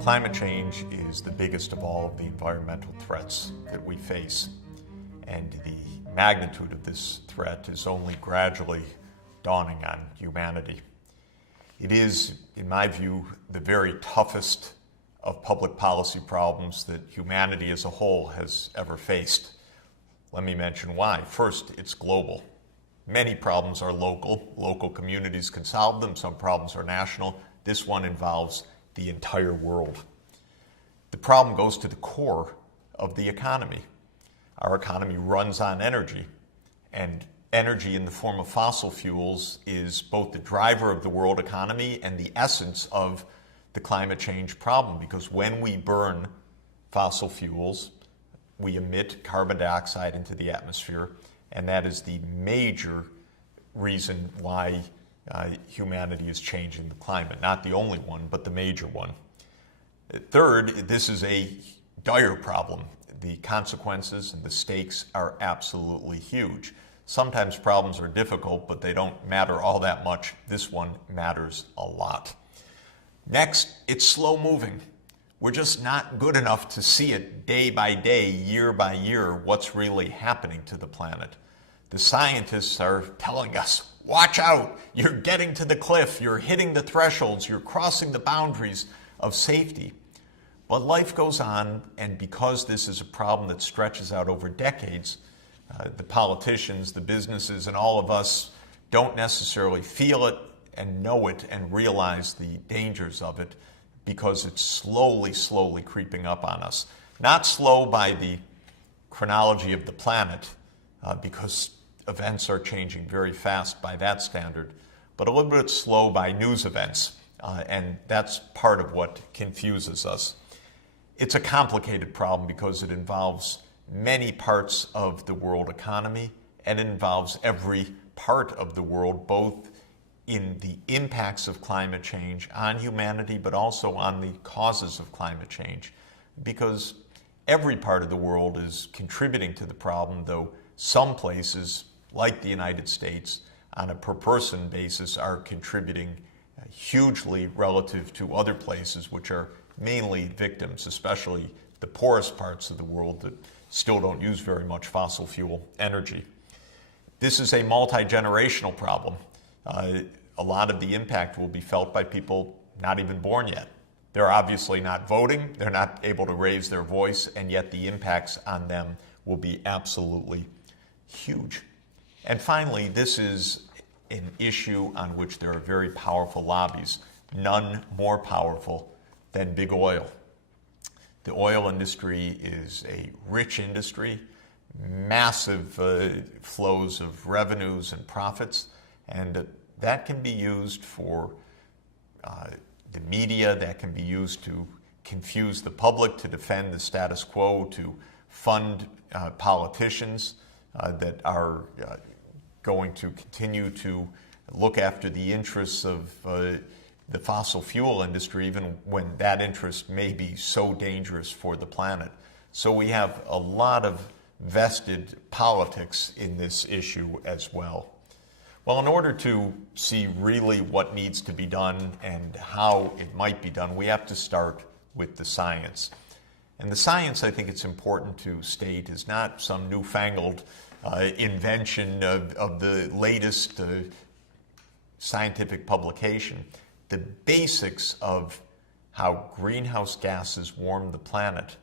Climate change is the biggest of all of the environmental threats that we face, and the magnitude of this threat is only gradually dawning on humanity. It is, in my view, the very toughest of public policy problems that humanity as a whole has ever faced. Let me mention why. First, it's global. Many problems are local. Local communities can solve them. Some problems are national. This one involves the entire world. The problem goes to the core of the economy. Our economy runs on energy, and energy in the form of fossil fuels is both the driver of the world economy and the essence of the climate change problem, because when we burn fossil fuels, we emit carbon dioxide into the atmosphere, and that is the major reason why humanity is changing the climate. Not the only one, but the major one. Third, this is a dire problem. The consequences and the stakes are absolutely huge. Sometimes problems are difficult, but they don't matter all that much. This one matters a lot. Next, it's slow moving. We're just not good enough to see it day by day, year by year, what's really happening to the planet. The scientists are telling us, watch out, you're getting to the cliff, you're hitting the thresholds, you're crossing the boundaries of safety. But life goes on, and because this is a problem that stretches out over decades, the politicians, the businesses, and all of us don't necessarily feel it and know it and realize the dangers of it, because it's slowly creeping up on us. Not slow by the chronology of the planet, because events are changing very fast by that standard, but a little bit slow by news events, and that's part of what confuses us. It's a complicated problem because it involves many parts of the world economy, and it involves every part of the world, both in the impacts of climate change on humanity, but also on the causes of climate change. Because every part of the world is contributing to the problem, though some places, like the United States, on a per person basis are contributing hugely relative to other places which are mainly victims, especially the poorest parts of the world that still don't use very much fossil fuel energy. This is a multi-generational problem. A lot of the impact will be felt by people not even born yet. They're obviously not voting, they're not able to raise their voice, and yet the impacts on them will be absolutely huge. And finally, this is an issue on which there are very powerful lobbies, none more powerful than big oil. The oil industry is a rich industry, massive flows of revenues and profits, and that can be used for the media, that can be used to confuse the public, to defend the status quo, to fund politicians that are going to continue to look after the interests of the fossil fuel industry, even when that interest may be so dangerous for the planet. So we have a lot of vested politics in this issue as well. Well, in order to see really what needs to be done and how it might be done, we have to start with the science. And the science, I think it's important to state, is not some newfangled invention of the latest scientific publication. The basics of how greenhouse gases warm the planet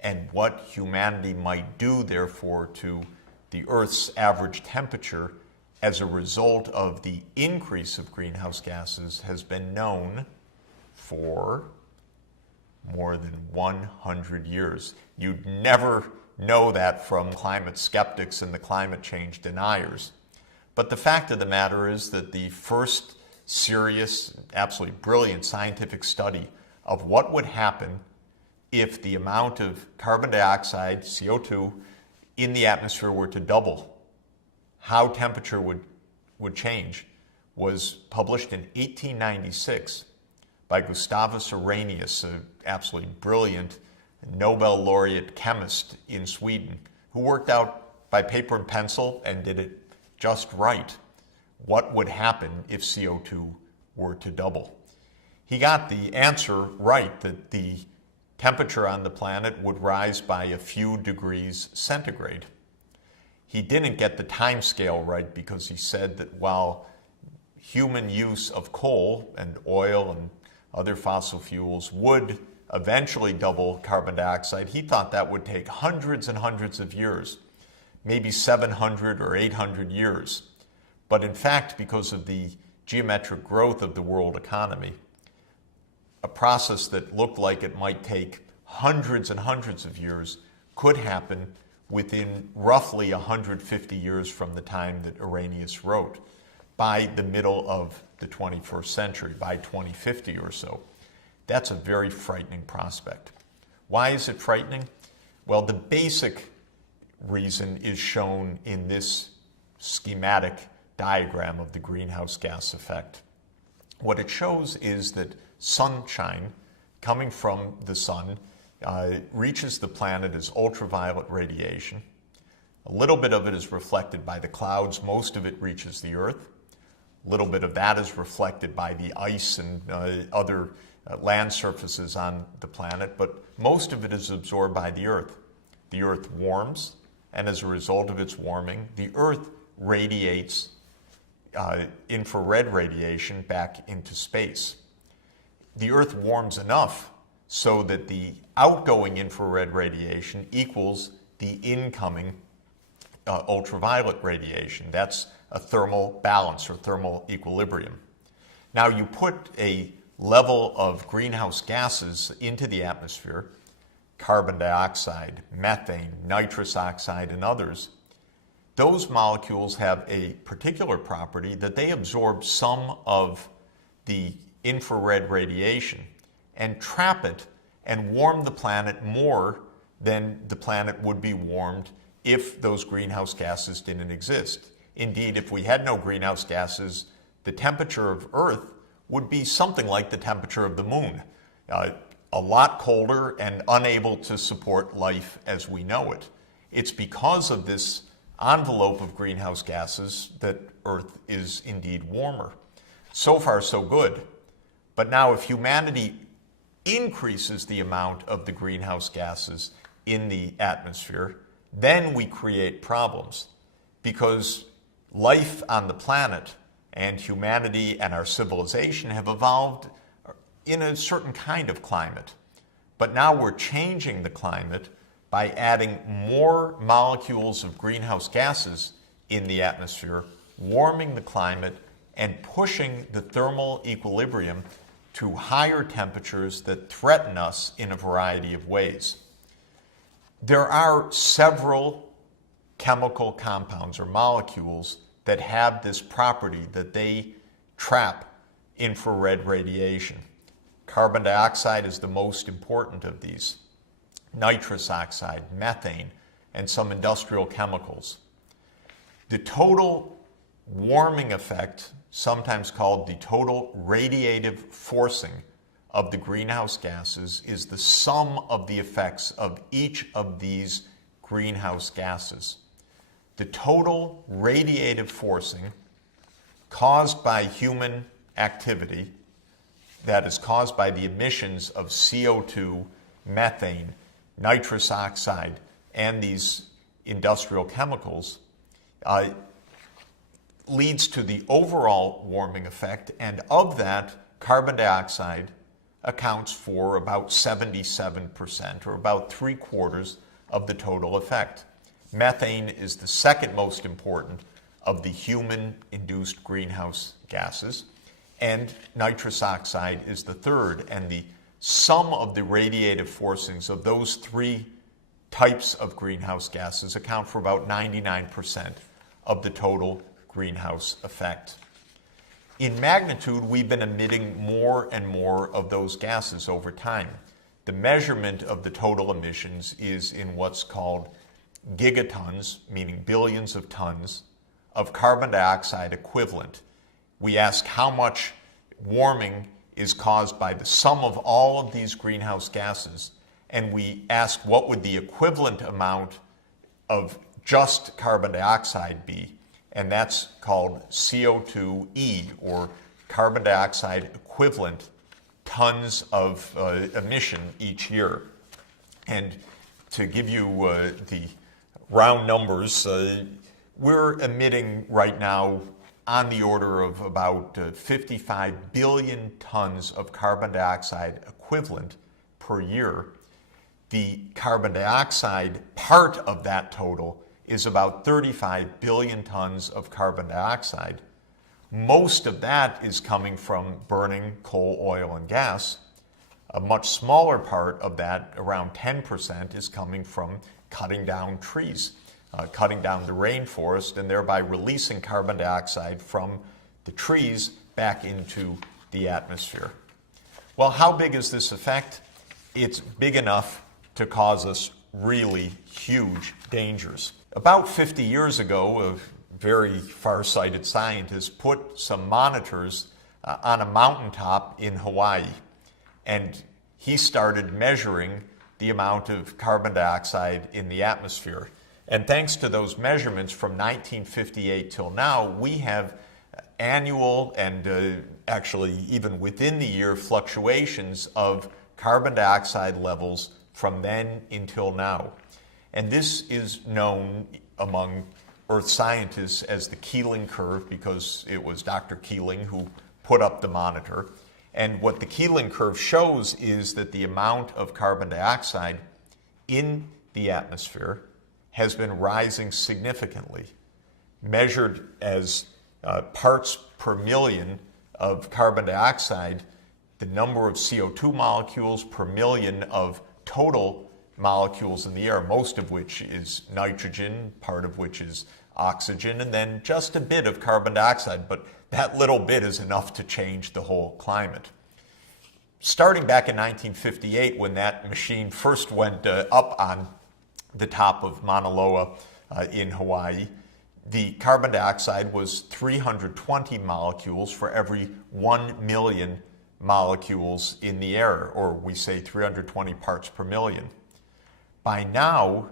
and what humanity might do, therefore, to the Earth's average temperature as a result of the increase of greenhouse gases has been known for more than 100 years. You'd never know that from climate skeptics and the climate change deniers. But the fact of the matter is that the first serious, absolutely brilliant scientific study of what would happen if the amount of carbon dioxide, CO2, in the atmosphere were to double, how temperature would change, was published in 1896 by Gustavus Arrhenius, an absolutely brilliant Nobel laureate chemist in Sweden, who worked out by paper and pencil and did it just right what would happen if CO2 were to double. He got the answer right, that the temperature on the planet would rise by a few degrees centigrade. He didn't get the time scale right, because he said that while human use of coal and oil and other fossil fuels would eventually double carbon dioxide, he thought that would take hundreds and hundreds of years, maybe 700 or 800 years. But in fact, because of the geometric growth of the world economy, a process that looked like it might take hundreds and hundreds of years could happen within roughly 150 years from the time that Arrhenius wrote, by the middle of the 21st century, by 2050 or so. That's a very frightening prospect. Why is it frightening? Well, the basic reason is shown in this schematic diagram of the greenhouse gas effect. What it shows is that sunshine coming from the sun reaches the planet as ultraviolet radiation. A little bit of it is reflected by the clouds. Most of it reaches the Earth. A little bit of that is reflected by the ice and other land surfaces on the planet, but most of it is absorbed by the Earth. The Earth warms, and as a result of its warming, the Earth radiates infrared radiation back into space. The Earth warms enough so that the outgoing infrared radiation equals the incoming ultraviolet radiation. That's a thermal balance or thermal equilibrium. Now you put a level of greenhouse gases into the atmosphere, carbon dioxide, methane, nitrous oxide, and others. Those molecules have a particular property that they absorb some of the infrared radiation and trap it and warm the planet more than the planet would be warmed if those greenhouse gases didn't exist. Indeed, if we had no greenhouse gases, the temperature of Earth would be something like the temperature of the moon, a lot colder and unable to support life as we know it. It's because of this envelope of greenhouse gases that Earth is indeed warmer. So far, so good. But now if humanity increases the amount of the greenhouse gases in the atmosphere, then we create problems, because life on the planet and humanity and our civilization have evolved in a certain kind of climate. But now we're changing the climate by adding more molecules of greenhouse gases in the atmosphere, warming the climate, and pushing the thermal equilibrium to higher temperatures that threaten us in a variety of ways. There are several chemical compounds or molecules that have this property that they trap infrared radiation. Carbon dioxide is the most important of these. Nitrous oxide, methane, and some industrial chemicals. The total warming effect, sometimes called the total radiative forcing of the greenhouse gases, is the sum of the effects of each of these greenhouse gases. The total radiative forcing caused by human activity, that is caused by the emissions of CO2, methane, nitrous oxide, and these industrial chemicals, leads to the overall warming effect, and of that, carbon dioxide accounts for about 77%, or about 3/4 of the total effect. Methane is the second most important of the human-induced greenhouse gases, and nitrous oxide is the third, and the sum of the radiative forcings of those three types of greenhouse gases account for about 99% of the total greenhouse effect. In magnitude, we've been emitting more and more of those gases over time. The measurement of the total emissions is in what's called gigatons, meaning billions of tons, of carbon dioxide equivalent. We ask how much warming is caused by the sum of all of these greenhouse gases, and we ask what would the equivalent amount of just carbon dioxide be, and that's called CO2e, or carbon dioxide equivalent tons of emission each year. And to give you the round numbers, we're emitting right now on the order of about 55 billion tons of carbon dioxide equivalent per year. The carbon dioxide part of that total is about 35 billion tons of carbon dioxide. Most of that is coming from burning coal, oil, and gas. A much smaller part of that, around 10%, is coming from cutting down trees, cutting down the rainforest, and thereby releasing carbon dioxide from the trees back into the atmosphere. Well, how big is this effect? It's big enough to cause us really huge dangers. About 50 years ago, a very far-sighted scientist put some monitors on a mountaintop in Hawaii, and he started measuring the amount of carbon dioxide in the atmosphere. And thanks to those measurements from 1958 till now, we have annual and actually even within the year fluctuations of carbon dioxide levels from then until now. And this is known among Earth scientists as the Keeling curve, because it was Dr. Keeling who put up the monitor. And what the Keeling curve shows is that the amount of carbon dioxide in the atmosphere has been rising significantly. Measured as parts per million of carbon dioxide, the number of CO2 molecules per million of total molecules in the air, most of which is nitrogen, part of which is oxygen, and then just a bit of carbon dioxide, but that little bit is enough to change the whole climate. Starting back in 1958, when that machine first went up on the top of Mauna Loa in Hawaii, the carbon dioxide was 320 molecules for every 1 million molecules in the air, or we say 320 parts per million. By now,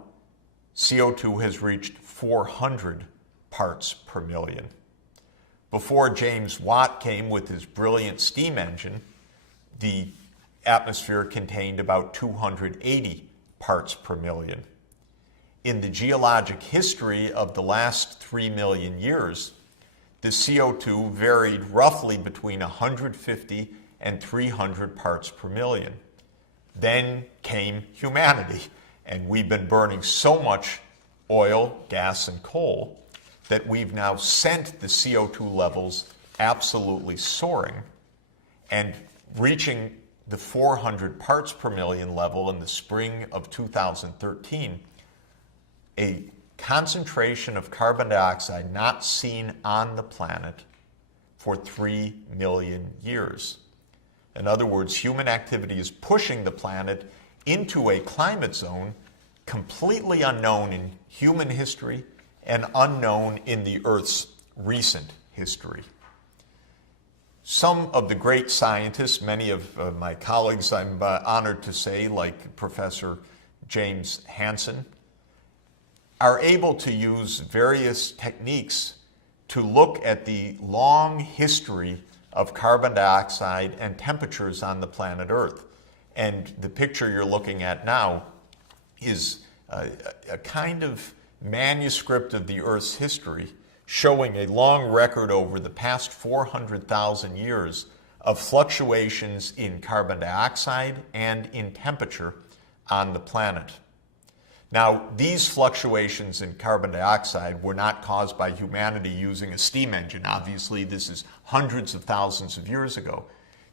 CO2 has reached 400 parts per million. Before James Watt came with his brilliant steam engine, the atmosphere contained about 280 parts per million. In the geologic history of the last 3 million years, the CO2 varied roughly between 150 and 300 parts per million. Then came humanity, and we've been burning so much oil, gas, and coal that we've now sent the CO2 levels absolutely soaring and reaching the 400 parts per million level in the spring of 2013, a concentration of carbon dioxide not seen on the planet for 3 million years. In other words, human activity is pushing the planet into a climate zone completely unknown in human history and unknown in the Earth's recent history. Some of the great scientists, many of my colleagues I'm honored to say, like Professor James Hansen, are able to use various techniques to look at the long history of carbon dioxide and temperatures on the planet Earth. And the picture you're looking at now is a kind of manuscript of the Earth's history, showing a long record over the past 400,000 years of fluctuations in carbon dioxide and in temperature on the planet. Now, these fluctuations in carbon dioxide were not caused by humanity using a steam engine. Obviously, this is hundreds of thousands of years ago.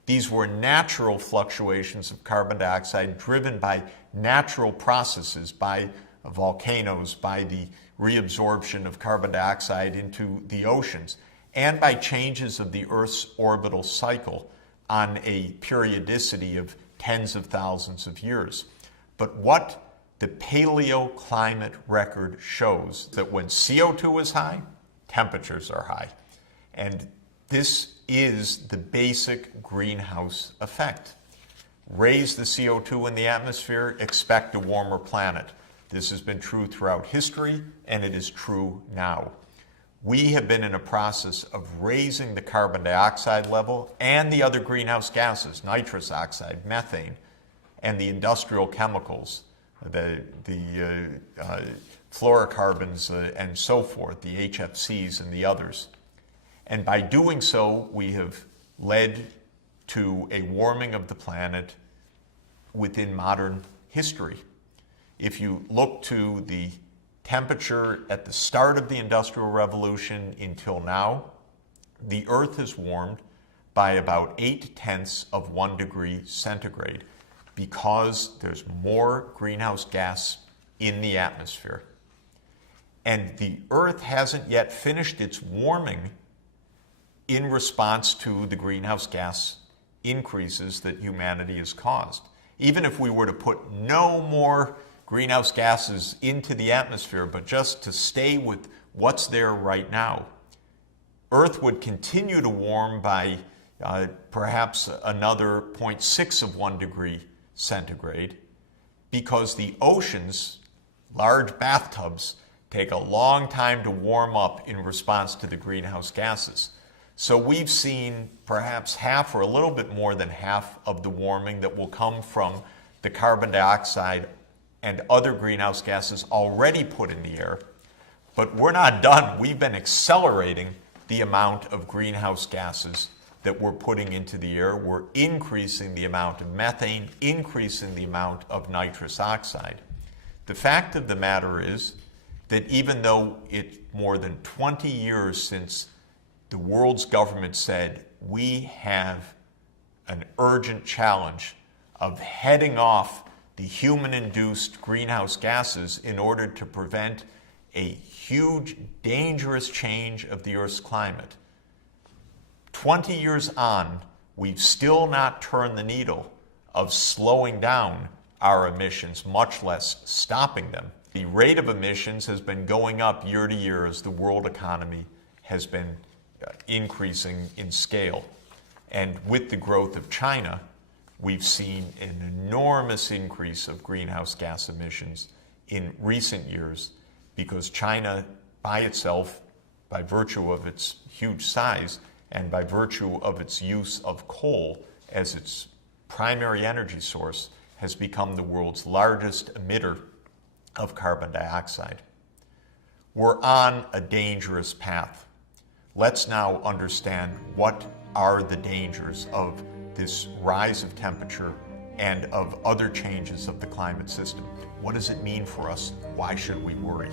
These were natural fluctuations of carbon dioxide driven by natural processes, by volcanoes, by the reabsorption of carbon dioxide into the oceans, and by changes of the Earth's orbital cycle on a periodicity of tens of thousands of years. But what the paleoclimate record shows that when CO2 is high, temperatures are high. And this is the basic greenhouse effect. Raise the CO2 in the atmosphere, expect a warmer planet. This has been true throughout history, and it is true now. we have been in a process of raising the carbon dioxide level and the other greenhouse gases, nitrous oxide, methane, and the industrial chemicals, the fluorocarbons and so forth, the HFCs and the others. And by doing so, we have led to a warming of the planet within modern history. If you look to the temperature at the start of the Industrial Revolution until now, the Earth has warmed by about 0.8 of 1 degree centigrade because there's more greenhouse gas in the atmosphere. And the Earth hasn't yet finished its warming in response to the greenhouse gas increases that humanity has caused. Even if we were to put no more greenhouse gases into the atmosphere, but just to stay with what's there right now, Earth would continue to warm by perhaps another 0.6 of 1 degree centigrade, because the oceans, large bathtubs, take a long time to warm up in response to the greenhouse gases. So we've seen perhaps half or a little bit more than half of the warming that will come from the carbon dioxide and other greenhouse gases already put in the air. But we're not done. We've been accelerating the amount of greenhouse gases that we're putting into the air. We're increasing the amount of methane, increasing the amount of nitrous oxide. The fact of the matter is that even though it's more than 20 years since the world's government said we have an urgent challenge of heading off the human-induced greenhouse gases in order to prevent a huge, dangerous change of the Earth's climate. 20 years on, we've still not turned the needle of slowing down our emissions, much less stopping them. The rate of emissions has been going up year to year as the world economy has been increasing in scale. And with the growth of China, we've seen an enormous increase of greenhouse gas emissions in recent years because China by itself, by virtue of its huge size and by virtue of its use of coal as its primary energy source, has become the world's largest emitter of carbon dioxide. We're on a dangerous path. Let's now understand what are the dangers of this rise of temperature and of other changes of the climate system. What does it mean for us? Why should we worry?